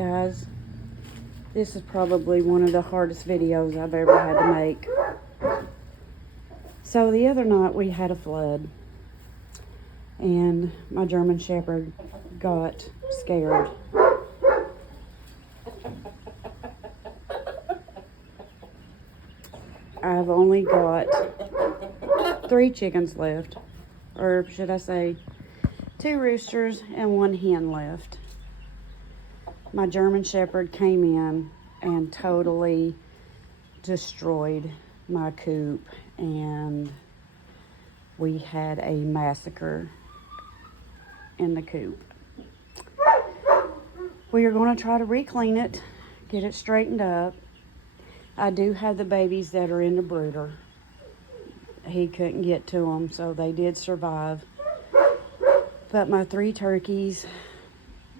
Guys, this is probably one of the hardest videos I've ever had to make. So the other night we had a flood and my German Shepherd got scared. I've only got 3 chickens left, or should I say 2 roosters and 1 hen left. My German Shepherd came in and totally destroyed my coop, and we had a massacre in the coop. We are going to try to re-clean it, get it straightened up. I do have the babies that are in the brooder. He couldn't get to them, so they did survive. But my 3 turkeys,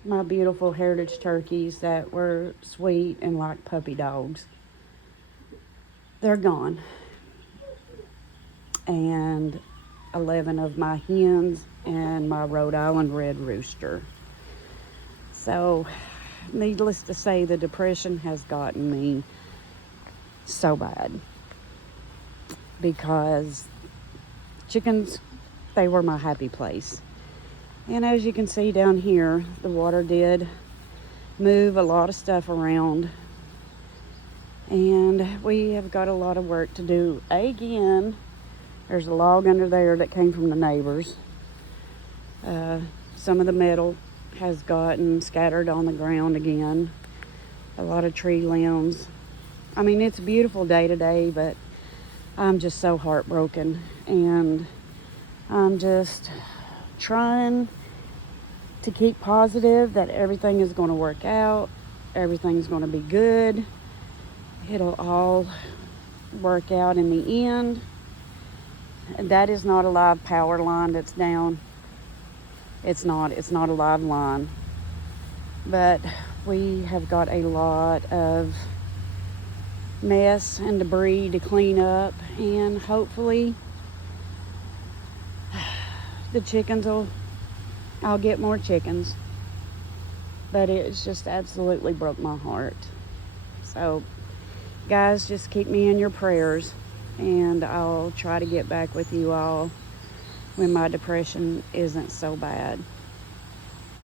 my beautiful heritage turkeys that were sweet and like puppy dogs, they're gone. And 11 of my hens and my Rhode Island red rooster. So, needless to say, the depression has gotten me so bad, because chickens, they were my happy place. And as you can see down here, the water did move a lot of stuff around, and we have got a lot of work to do again. There's a log under there that came from the neighbors. Some of the metal has gotten scattered on the ground again. A lot of tree limbs. I mean, it's a beautiful day today, but I'm just so heartbroken, and I'm just trying to keep positive that everything is going to work out. Everything's going to be good. It'll all work out in the end. And that is not a live power line that's down. It's not a live line. But we have got a lot of mess and debris to clean up, and hopefully the chickens I'll get more chickens. But it's just absolutely broke my heart. So guys, just keep me in your prayers, and I'll try to get back with you all when my depression isn't so bad.